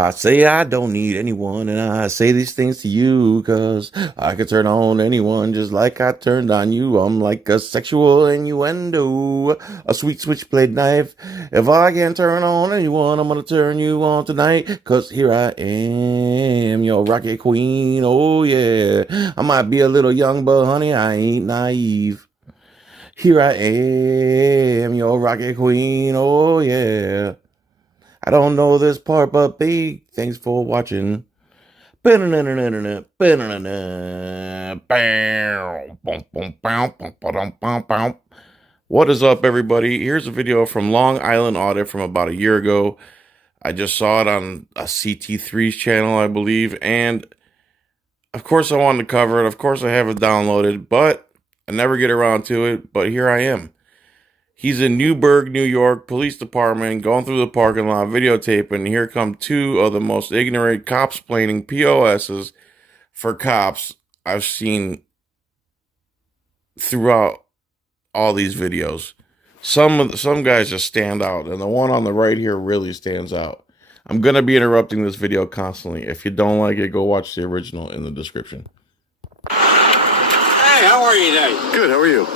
I say I don't need anyone, and I say these things to you, cause I could turn on anyone just like I turned on you. I'm like a sexual innuendo, a sweet switchblade knife. If I can turn on anyone, I'm gonna turn you on tonight, cause here I am, your rocket queen, oh yeah. I might be a little young, but honey, I ain't naive. Here I am, your rocket queen, oh yeah. I don't know this part, but big thanks for watching. What is up, everybody? Here's a video from Long Island Audit from about a year ago. I just saw it on a CT3's channel, I believe, and of course I wanted to cover it. Of course I have it downloaded, but I never get around to it, but here I am. He's in Newberg, New York, police department, going through the parking lot, videotaping, and here come two of the most ignorant cops-plaining POSs for cops I've seen throughout all these videos. Some guys just stand out, and the one on the right here really stands out. I'm going to be interrupting this video constantly. If you don't like it, go watch the original in the description. Hey, how are you today? Good, how are you?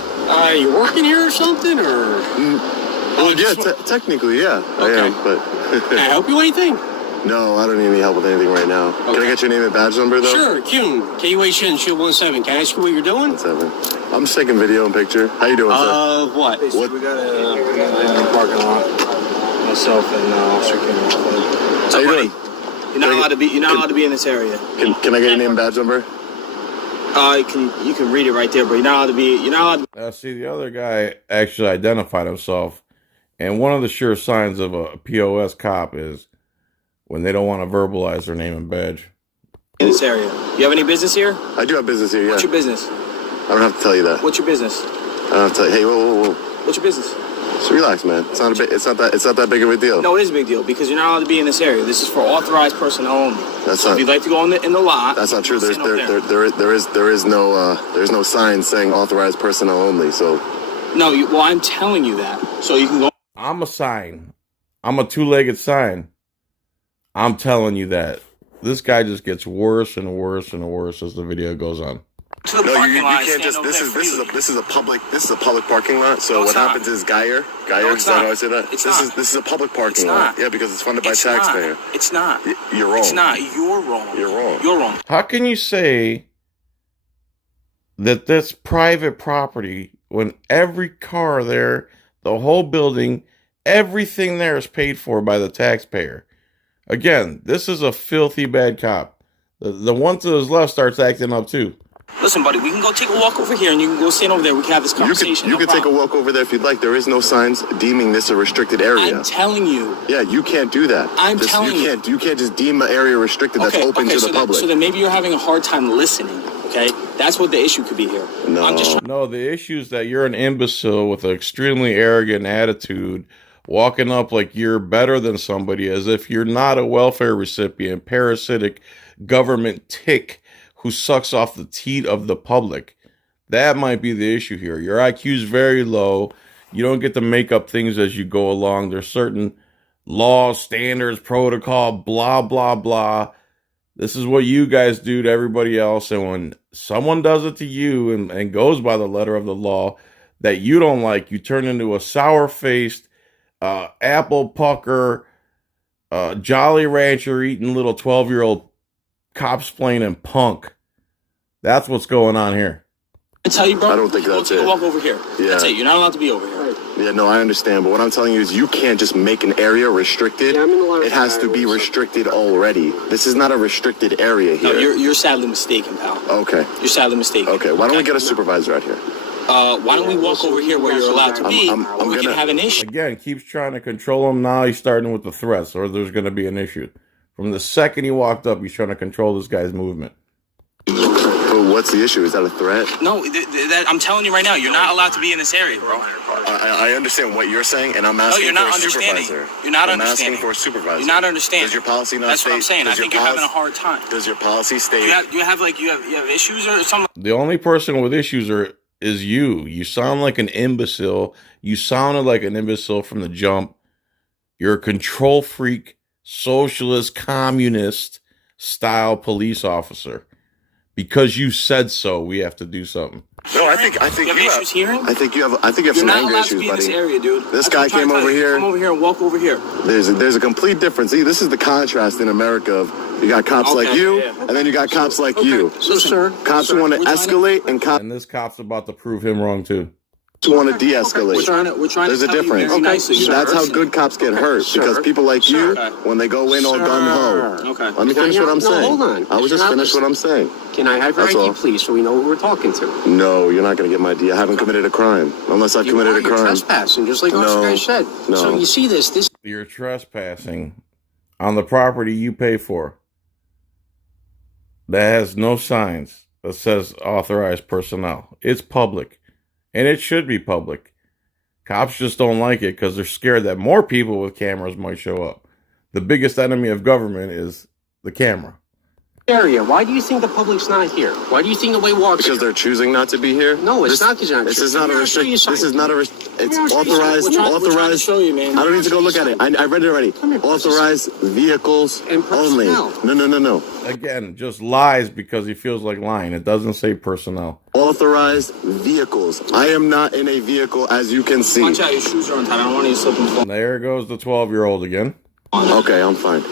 You working here or something, or? Well, yeah, technically, yeah, okay. I am, but... Can I help you with anything? No, I don't need any help with anything right now. Okay. Can I get your name and badge number, though? Sure, Kuhn, KUH Shield 17. Can I ask you what you're doing? 17. I'm just taking video and picture. How you doing, sir? What? We got a parking lot. Myself and Officer Kim. How you doing? You're not allowed to be. You're not allowed to be in this area. Can I get your name and badge number? You can read it right there, but you're not allowed to be. You're not allowed. Now, see, the other guy actually identified himself, and one of the sure signs of a POS cop is when they don't want to verbalize their name and badge. In this area. You have any business here? I do have business here. Yeah. What's your business? I don't have to tell you that. What's your business? I don't have to tell you. Hey, whoa. What's your business? Just relax, man. It's not that big of a deal. No, it is a big deal because you're not allowed to be in this area. This is for authorized personnel only. That's so not. if you'd like to go in the lot. That's not true. There is no sign saying authorized personnel only. So. No, well, I'm telling you that, so you can go. I'm a sign. I'm a two-legged sign. I'm telling you that. This guy just gets worse and worse and worse as the video goes on. To the no, parking you lot, can't just. This is a public parking lot. So no, what happens is Geyer. No, Is that how I say that? It's this is a public parking lot. Yeah, because it's funded by taxpayer. It's not. You're wrong. It's not. You're wrong. You're wrong. You're wrong. How can you say that that's private property when every car there, the whole building, everything there is paid for by the taxpayer? Again, this is a filthy bad cop. The one to his left starts acting up too. Listen, buddy, we can go take a walk over here and you can go stand over there. We can have this conversation. You can take a walk over there if you'd like. There is no signs deeming this a restricted area. I'm telling you. Yeah, you can't do that. Telling you. You can't just deem an area restricted that's open to the public. So then maybe you're having a hard time listening, okay? That's what the issue could be here. No, the issue is that you're an imbecile with an extremely arrogant attitude, walking up like you're better than somebody as if you're not a welfare recipient, parasitic government tick who sucks off the teat of the public. That might be the issue here. Your IQ's very low. You don't get to make up things as you go along. There's certain laws, standards, protocol, blah, blah, blah. This is what you guys do to everybody else. And when someone does it to you and goes by the letter of the law that you don't like, you turn into a sour-faced, apple pucker, Jolly Rancher eating little 12-year-old cops-plaining punk. That's what's going on here. I tell you, bro. I don't think that's it. Walk over here. Yeah. That's it. You're not allowed to be over here. Yeah, no, I understand. But what I'm telling you is you can't just make an area restricted. Yeah, it has to be restricted already. This is not a restricted area here. No, you're sadly mistaken, pal. Okay. You're sadly mistaken. Okay, why don't we get a supervisor out here? Why don't we walk over here where you're allowed to be, or we can have an issue. Again, keeps trying to control him. Now he's starting with the threats, or there's going to be an issue. From the second he walked up, he's trying to control this guy's movement. Well, what's the issue? Is that a threat? No, that I'm telling you right now, you're not allowed to be in this area, bro. I understand what you're saying, and I'm asking you're not for a understanding. supervisor. You're not I'm understanding. asking for a supervisor. You're not understanding. Does your policy not That's state? what I'm saying. I think you're having a hard time. Does your policy state? You have issues or something? The only person with issues is you. You sound like an imbecile. You sounded like an imbecile from the jump. You're a control freak, socialist, communist style police officer. Because you said so, we have to do something. No, I think you have issues hearing. I think you have some anger issues, buddy. You're not allowed to be in this area, dude. This guy came over here. Come over here and walk over here. There's a complete difference. See, this is the contrast in America of you got cops like you, and then you got cops like you. So, sir, Cops who want to escalate, and cops And this cop's about to prove him wrong too. who want to de-escalate. We're trying There's to a tell you difference. very nicely, sir. That's how good cops get hurt, because people like you, when they go in all gung-ho. Okay. Let me finish what I'm saying. Hold on. I was just finished what I'm saying. Can I have your That's ID, all. please, so we know who we're talking to? No, you're not going to get my ID. I haven't committed a crime, unless I've committed a You're crime. trespassing, just like No. Officer Guy said. No. So you see this You're trespassing on the property you pay for. That has no signs that says authorized personnel. It's public. And it should be public. Cops just don't like it because they're scared that more people with cameras might show up. The biggest enemy of government is the camera. area, why do you think the public's not here? Why do you think nobody walks Because here? they're choosing not to be here? No, it's not because you're not This sure. is not a Let me show you restriction. This something. is not a it's authorized. We're trying to Authorized. show you, man. I don't need to go look at it. I read it already. Come here, Authorized vehicles And only. personnel. No. Again, just lies because he feels like lying. It doesn't say personnel. Authorized vehicles. I am not in a vehicle, as you can see. Watch out, your shoes are untied. I don't want you to slip and fall. There goes the 12-year-old again. Okay, I'm fine.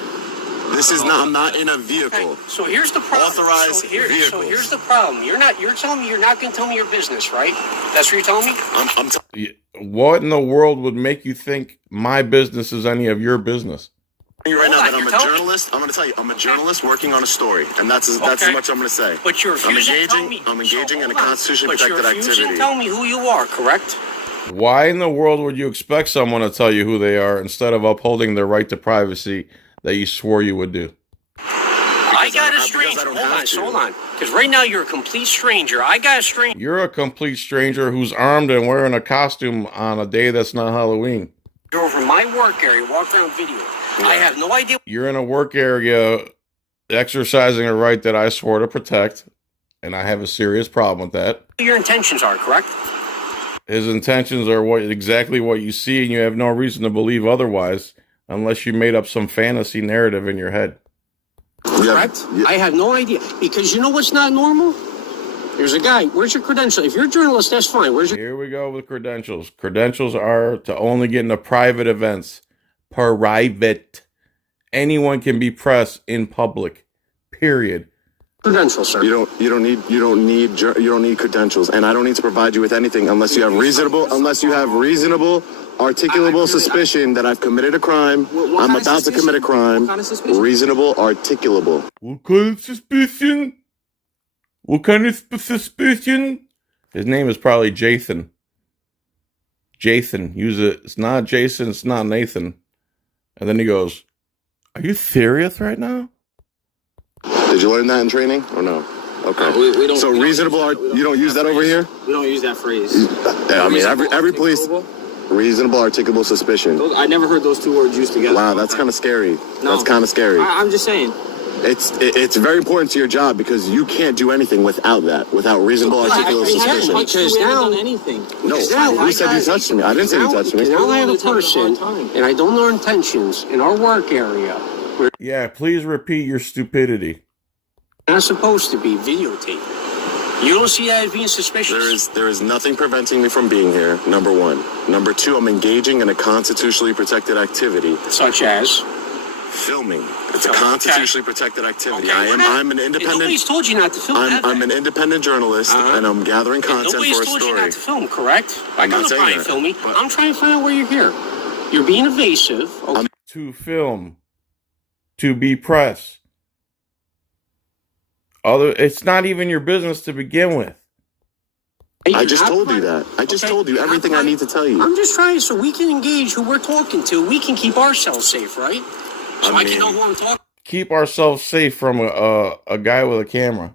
This is not. I'm not in a vehicle. So here's the problem. Authorized so vehicles. here's the problem. You're telling me you're not going to tell me your business, right? That's what you're telling me? I'm What in the world would make you think my business is any of your business? telling you right now Hold that on, I'm a you're telling me? journalist. I'm going to tell you, I'm a journalist working on a story, and that's as much I'm going to say. But you're refusing to tell me. I'm engaging in a hold on. constitutionally But you're protected refusing activity. to tell me who you are, correct? Why in the world would you expect someone to tell you who they are instead of upholding their right to privacy that you swore you would do? I got a stranger. Hold on. Because right now you're a complete stranger. I got a stranger. You're a complete stranger who's armed and wearing a costume on a day that's not Halloween. You're over my work area, walk around video. I have no idea. You're in a work area exercising a right that I swore to protect, and I have a serious problem with that. What your intentions are, correct? His intentions are exactly what you see, and you have no reason to believe otherwise unless you made up some fantasy narrative in your head. Correct? I have no idea. Because you know what's not normal? There's a guy. Where's your credential? If you're a journalist, that's fine. Where's your... Here we go with credentials. Credentials are to only get into private events. Private. Anyone can be press in public. Period. credentials, sir? You don't need credentials, and I don't need to provide you with anything unless you have reasonable articulable suspicion that I've committed a crime. I'm about to commit a crime. What kind of suspicion? Reasonable, articulable. What kind of suspicion? What kind of suspicion? His name is probably Jathan. Jathan. Use it. It's not Jason. It's not Nathan. And then he goes, "Are you serious right now?" Did you learn that in training or no? Okay. We don't. So reasonable, you don't use that over here? We don't use that phrase. Yeah, I mean, every police, reasonable, articulable suspicion. I never heard those two words used together. Wow, that's kind of scary. No. That's kind of scary. I'm just saying. It's very important to your job because you can't do anything without that, without reasonable, articulable suspicion. Because we haven't done anything. No, now who said you touched me? I didn't say you touched me. Now I have a person, and I don't know her intentions in our work area. We're Yeah, please repeat your stupidity. not supposed to be videotaped. You don't see that as being suspicious? There is nothing preventing me from being here, number one. Number two, I'm engaging in a constitutionally protected activity. Such as? Filming. It's a constitutionally protected activity. I'm an independent. Nobody's told you not to film. I'm an independent journalist, and I'm gathering content Nobody's for a told you story. not to film, correct? I'm not I'm saying trying to that, film me. but- I'm trying to find out where you're here. You're being evasive. Okay. To film. To be press. It's not even your business to begin with. I just told you that. I just told you everything I need to tell you. I'm just trying so we can engage who we're talking to. We can keep ourselves safe, right? So I can know who I'm talking Keep ourselves safe from a guy with a camera.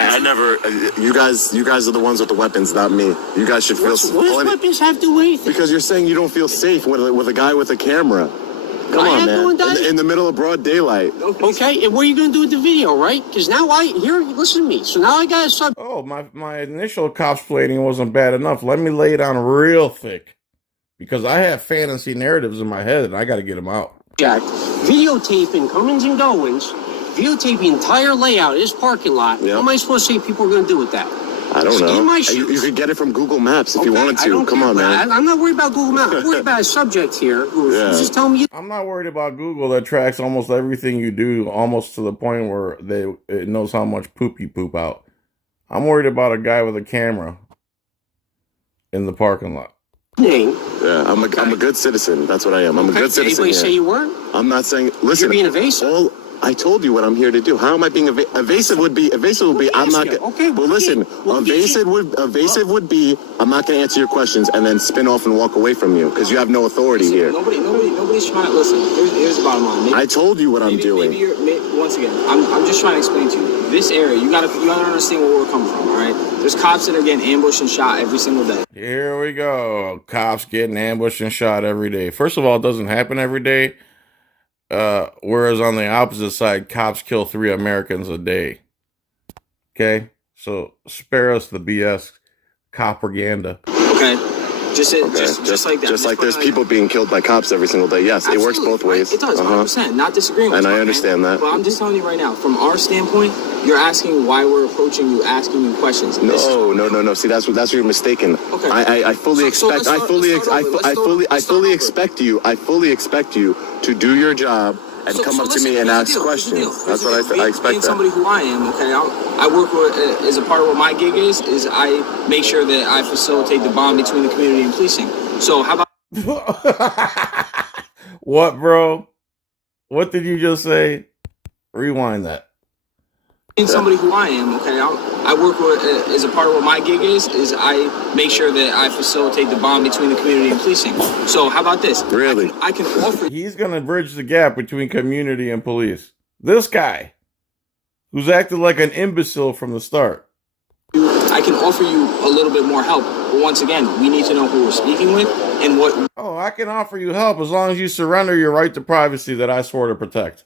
I never. You guys are the ones with the weapons, not me. You guys should feel. What does weapons have to do with anything? Because you're saying you don't feel safe with a guy with a camera. Come on, man. In the middle of broad daylight. Okay, and what are you going to do with the video, right? Because now listen to me. So now I got a subject. Oh, my initial cosplaying wasn't bad enough. Let me lay it on real thick. Because I have fantasy narratives in my head and I got to get them out. Jack, videotaping comings and goings, videotape the entire layout of this parking lot. Yep. What am I supposed to say people are going to do with that? I don't know. In my shoes. You could get it from Google Maps if you wanted to. Come on, man. I'm not worried about Google Maps. I'm worried about a subject here who's just telling me. I'm not worried about Google that tracks almost everything you do, almost to the point where it knows how much poop you poop out. I'm worried about a guy with a camera in the parking lot. Yeah, I'm a good citizen. That's what I am. I'm a good citizen. Anybody say you weren't? I'm not saying. Listen, you're being evasive. I told you what I'm here to do. How am I being evasive? Would be I'm not. Okay. Well, listen. Evasive would be. I'm not going to answer your questions and then spin off and walk away from you because you have no authority here. Nobody's trying to listen. Here's the bottom line. I told you what I'm doing. Once again, I'm just trying to explain to you. This area, you gotta understand where we're coming from. All right. There's cops that are getting ambushed and shot every single day. Here we go. Cops getting ambushed and shot every day. First of all, it doesn't happen every day. Whereas on the opposite side, cops kill 3 Americans a day. Okay? So spare us the BS propaganda. Okay. Just like that. Just like there's people being killed by cops every single day. Yes, absolutely. It works both ways. It does, 100%. Not disagreeing with you. And I understand that. But I'm just telling you right now, from our standpoint, you're asking why we're approaching you, asking you questions. No. See, that's where you're mistaken. Okay. I fully expect you to do your job and come up to me and ask questions. That's what I expect. Being somebody who I am, okay, I work with, as a part of what my gig is I make sure that I facilitate the bond between the community and policing. So how about... What, bro? What did you just say? Rewind that. Being somebody who I am, okay, I work with, as a part of what my gig is I make sure that I facilitate the bond between the community and policing. So how about this? Really? I can offer... He's going to bridge the gap between community and police. This guy, who's acted like an imbecile from the start. I can offer you a little bit more help. But once again, we need to know who we're speaking with and what... Oh, I can offer you help as long as you surrender your right to privacy that I swore to protect.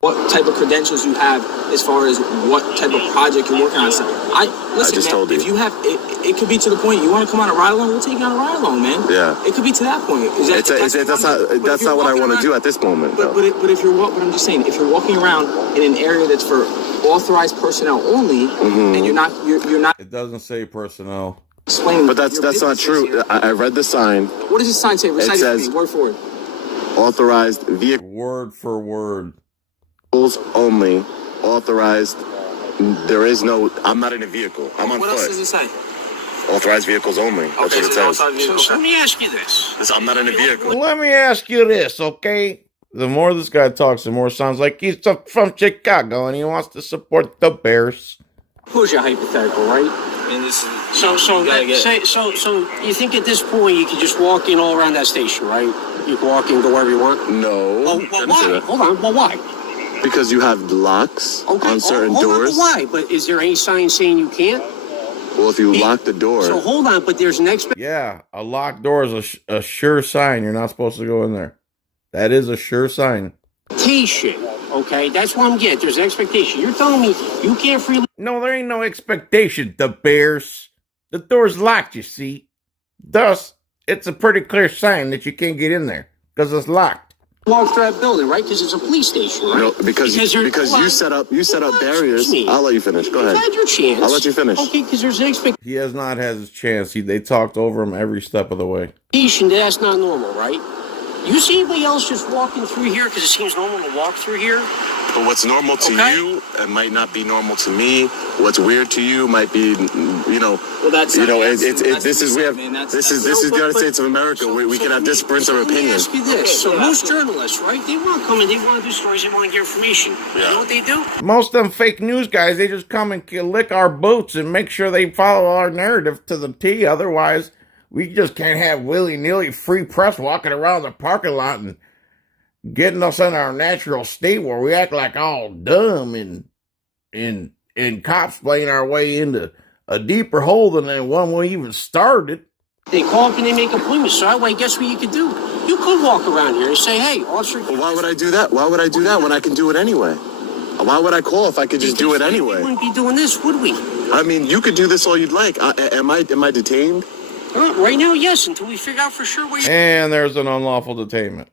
What type of credentials you have as far as what type of project you're working on. Listen, man, if you have, it could be to the point you want to come on a ride along, we'll take you on a ride along, man. Yeah. It could be to that point. That's not what I want to do at this moment. But if you're, what I'm just saying, if you're walking around in an area that's for authorized personnel only, and you're not. It doesn't say personnel. Explaining. But that's not true. I read the sign. What does the sign say? Recite it says word for word. Authorized vehicle. Word for word. Only authorized. There is no. I'm not in a vehicle. I'm on foot. What else does it say? Authorized vehicles only. That's what it says. So let me ask you this. I'm not in a vehicle. Let me ask you this, okay? The more this guy talks, the more it sounds like he's from Chicago and he wants to support the Bears. Who's your hypothetical, right? So you think at this point you can just walk in all around that station, right? You can walk in, go wherever you want. No. Well, why? Hold on. Well, why? Because you have locks on certain doors. On, why? But is there any sign saying you can't? Well, if you lock the door. So hold on, but there's an Yeah, a locked door is a sure sign you're not supposed to go in there. That is a sure sign. Expectation, okay? That's what I'm getting. There's an expectation. You're telling me you can't freely... No, there ain't no expectation, the Bears. The door's locked, you see. Thus, it's a pretty clear sign that you can't get in there because it's locked. Walk through that building, right? Because it's a police station, right? No, because you set up barriers. I'll let you finish. Go ahead. You've had your chance. I'll let you finish. Okay, because there's an expectation. He has not had his chance. They talked over him every step of the way. That's not normal, right? You see anybody else just walking through here because it seems normal to walk through here? But what's normal to you, it might not be normal to me. What's weird to you might be, Well, this is the United States of America. We can have difference of opinion. Let me ask you this. So most journalists, right? They want to come in, they want to do stories, they want to get information. Yeah. You know what they do? Most of them fake news guys, they just come and lick our boots and make sure they follow our narrative to the T. Otherwise, we just can't have willy-nilly free press walking around the parking lot and getting us in our natural state where we act like all dumb and and cops playing our way into a deeper hole than the one we even started. They call up and they make appointments. So that way, guess what you could do? You could walk around here and say, hey, officer. Well, why would I do that? Why would I do that when I can do it anyway? Why would I call if I could just do it anyway? We wouldn't be doing this, would we? I mean, you could do this all you'd like. Am I detained? Right now, yes, until we figure out for sure what you're And there's an unlawful detainment.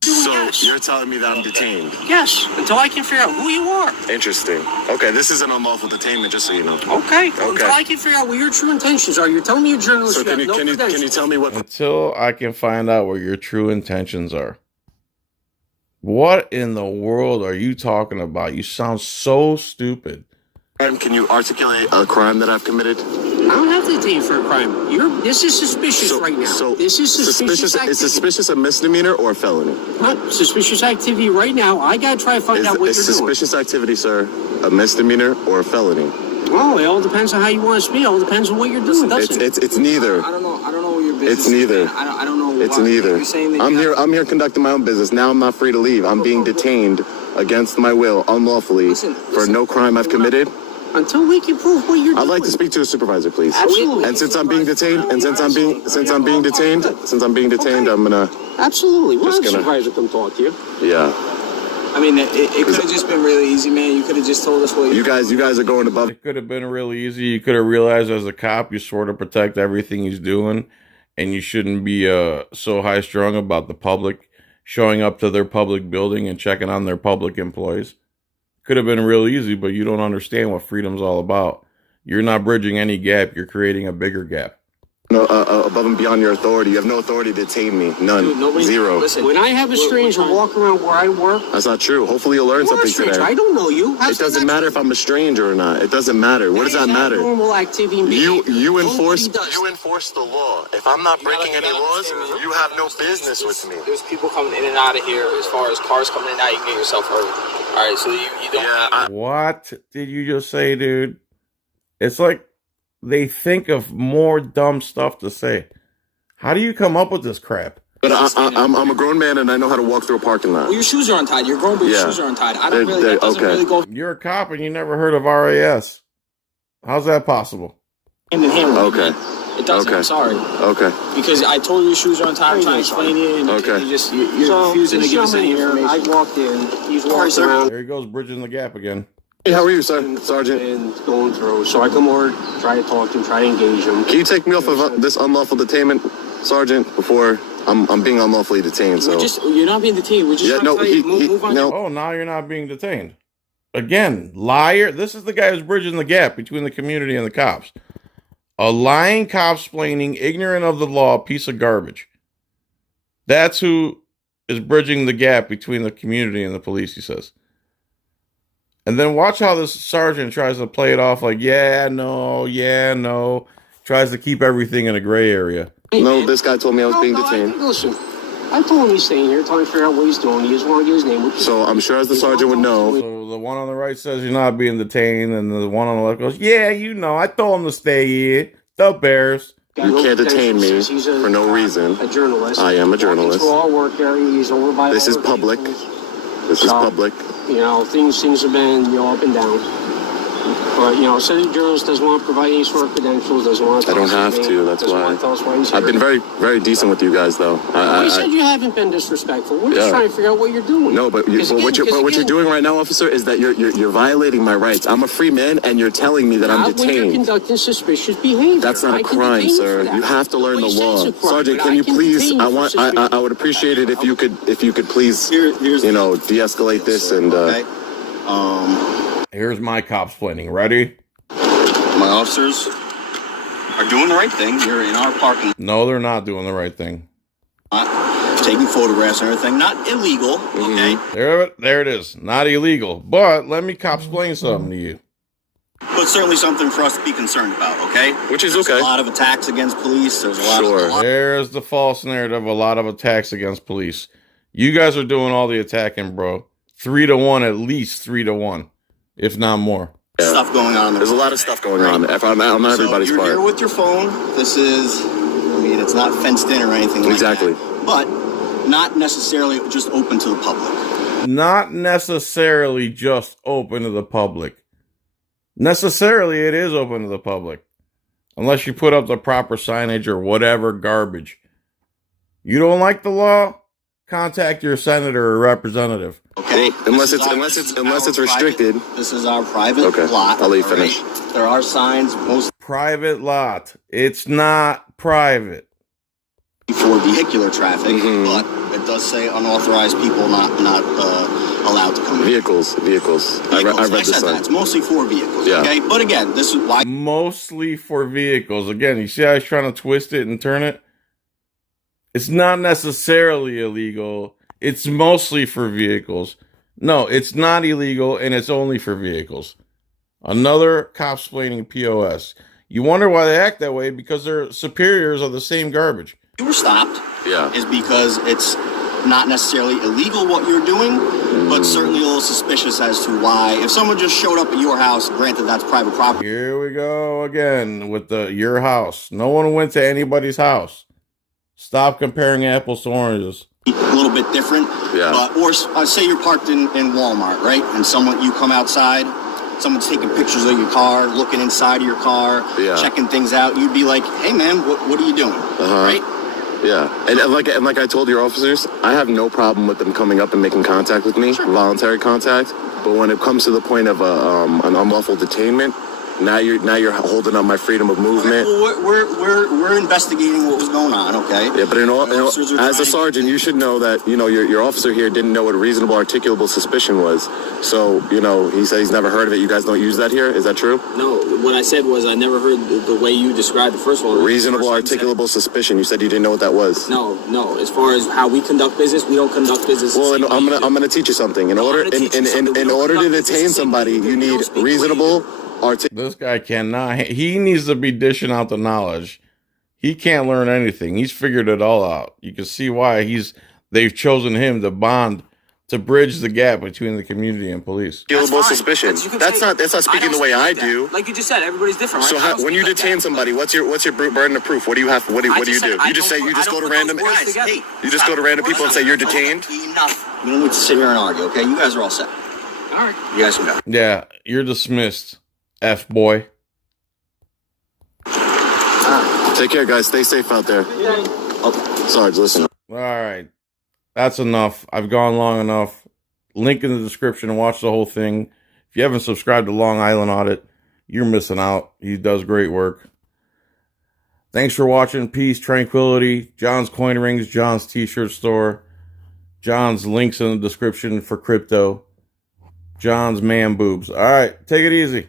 doing. So Yes. you're telling me that I'm detained? Yes, until I can figure out who you are. Interesting. Okay, this is an unlawful detainment, just so you know. Okay. Until I can figure out what your true intentions are. You're telling me you're a journalist. So can you tell me what? Until I can find out what your true intentions are. What in the world are you talking about? You sound so stupid. Can you articulate a crime that I've committed? I don't have to detain you for a crime. This is suspicious right now. So this is suspicious activity. Is suspicious a misdemeanor or a felony? Not suspicious activity right now. I gotta try to find out what you're doing. Is suspicious activity, sir, a misdemeanor or a felony? Well, it all depends on how you want to speak. It all depends on what you're doing, doesn't it? It's neither. I don't know what your business It's neither. is. I don't know. It's why. neither. You're saying that I'm here conducting my own business. Now I'm not free to leave. I'm being detained against my will, unlawfully, for no crime I've committed. Until we can prove what you're doing. I'd like to speak to a supervisor, please. Absolutely. And since I'm being detained, I'm gonna. Absolutely. We'll Just have a gonna- supervisor come talk to you. Yeah. I mean, it could have just been really easy, man. You could have just told us what You guys are going above. It could have been really easy. You could have realized as a cop, you sort of protect everything he's doing, and you shouldn't be so high strung about the public showing up to their public building and checking on their public employees. Could have been real easy, but you don't understand what freedom's all about. You're not bridging any gap. You're creating a bigger gap. No, above and beyond your authority. You have no authority to detain me. None. Dude, Zero. Listen, when I have a stranger walk around where I work, That's not true. Hopefully you'll learn you're a something stranger. today. I don't know you. It doesn't matter if I'm a stranger or not. It doesn't matter. What does that matter? Normal activity. You enforce Nobody does. the law. If I'm not breaking any laws, you have no business with me. There's people coming in and out of here. As far as cars coming in and out, you can get yourself hurt. All right, so you don't. Yeah, What did you just say, dude? It's like they think of more dumb stuff to say. How do you come up with this crap? But I'm a grown man and I know how to walk through a parking lot. Well, your shoes are untied. You're grown, but your Yeah. shoes are untied. I don't really. They're- That doesn't okay. really go You're a cop and you never heard of RAS. How's that possible? hand in hand. with Okay. me. It doesn't. Okay. I'm sorry. Okay. Because I told you your shoes are untied. I'm trying to explain it, and Okay. you're So, refusing to this give us any gentleman here, I information. walked in. He's walking around There he goes, bridging the gap again. Hey, how are you, sir? Sergeant. and going through. So I come over, try to talk to him, try to engage him. Can you take me off of this unlawful detainment, Sergeant, before I'm being unlawfully detained? So You're not being detained. We're just yeah, trying no, to tell you, move on. no. Oh, now you're not being detained. Again, liar. This is the guy who's bridging the gap between the community and the cops. A lying cop-splaining, ignorant of the law piece of garbage. That's who is bridging the gap between the community and the police, he says. And then watch how this sergeant tries to play it off like, yeah, no. Tries to keep everything in a gray area. No, this guy told me I was being detained. Listen, I told him he's staying here, trying to figure out what he's doing. He doesn't want to give his name. So I'm sure as the sergeant would know. So the one on the right says you're not being detained, and the one on the left goes, yeah, I told him to stay here. The Bears. You can't detain me for no reason. A journalist. I am a journalist. Walking through our work area. He's over by. This all is the public. vehicles. This is public. Things have been, up and down. But, says the journalist doesn't want to provide any sort of credentials, doesn't want to I tell don't us his have name, to. That's doesn't why. want to tell us why he's here. I've been very, very decent with you guys, though. You said you haven't been disrespectful. We're just Yeah. trying to figure out what you're doing. No, but what you're doing right now, officer, is that you're violating my rights. I'm a free man, and you're telling me that I'm Not when you're detained. conducting suspicious behavior. That's not I a can crime, detain you sir. for that. You have to learn Well, the you said law, it's a crime, Sergeant. but Can I you can please? detain you for suspicious I would appreciate it if you could please de-escalate this and. Here's my cops planning. Ready? My officers are doing the right thing. You're in our parking No, they're not doing the right thing. lot, taking photographs and everything. Not illegal, okay? There it is. Not illegal. But let me cop explain something to you. But certainly something for us to be concerned about, okay? Which is There's okay. a lot of attacks against police. There's a lot Sure. of... There's the false narrative. A lot of attacks against police. You guys are doing all the attacking, bro. 3-1, at least 3-1, if not more. stuff going on. There's a lot of stuff going on. If I'm on everybody's so you're part. here with your phone. This is, it's not fenced in or anything like Exactly. that. But not necessarily just open to the public. Not necessarily just open to the public. Necessarily, it is open to the public. Unless you put up the proper signage or whatever garbage. You don't like the law? Contact your senator or representative. Okay. Unless it's restricted. This is our private lot. I'll let you finish. Right? There are signs, most Private lot. It's not private. for vehicular traffic, but it does say unauthorized people not allowed to come in. Vehicles. I read I this said that. sign. It's mostly for vehicles. Yeah. Okay. But again, this is why. Mostly for vehicles. Again, you see how he's trying to twist it and turn it? It's not necessarily illegal. It's mostly for vehicles. No, it's not illegal, and it's only for vehicles. Another cop-splaining POS. You wonder why they act that way, because their superiors are the same garbage. You were stopped. Yeah. Is because it's not necessarily illegal what you're doing, but certainly a little suspicious as to why. If someone just showed up at your house, granted that's private property. Here we go again with your house. No one went to anybody's house. Stop comparing apples to oranges. A little bit different. Yeah. But, or say you're parked in Walmart, right? And you come outside, someone's taking pictures of your car, looking inside of your car, checking things out. You'd be like, hey man, what are you doing? Right? Yeah, and like I told your officers, I have no problem with them coming up and making contact with me, voluntary contact. But when it comes to the point of an unlawful detainment, now you're holding up my freedom of movement. Well, we're investigating what was going on, okay? Yeah, but as a sergeant, you should know that your officer here didn't know what reasonable articulable suspicion was. So he said he's never heard of it. You guys don't use that here. Is that true? No, what I said was I never heard the way you described the first one. Reasonable articulable suspicion. You said you didn't know what that was. No. As far as how we conduct business, we don't conduct business. Well, I'm gonna teach you something. In order to detain somebody, you need reasonable. This guy cannot. He needs to be dishing out the knowledge. He can't learn anything. He's figured it all out. You can see why they've chosen him to bond, to bridge the gap between the community and police. Articulable suspicion. That's not speaking the way I do. Like you just said, everybody's different, right? So when you detain somebody, what's your burden of proof? What do you have? What do you do? You just go to random guys. Hey, you just go to random people and say you're detained. Enough. You don't need to sit here and argue, okay? You guys are all set. All right. You guys can go. Yeah, you're dismissed, F-boy. Take care, guys. Stay safe out there. Okay. Sarge, listen. All right. That's enough. I've gone long enough. Link in the description. Watch the whole thing. If you haven't subscribed to Long Island Audit, you're missing out. He does great work. Thanks for watching. Peace, tranquility. John's Coin Rings, John's T-shirt store, John's links in the description for crypto, John's man boobs. All right. Take it easy.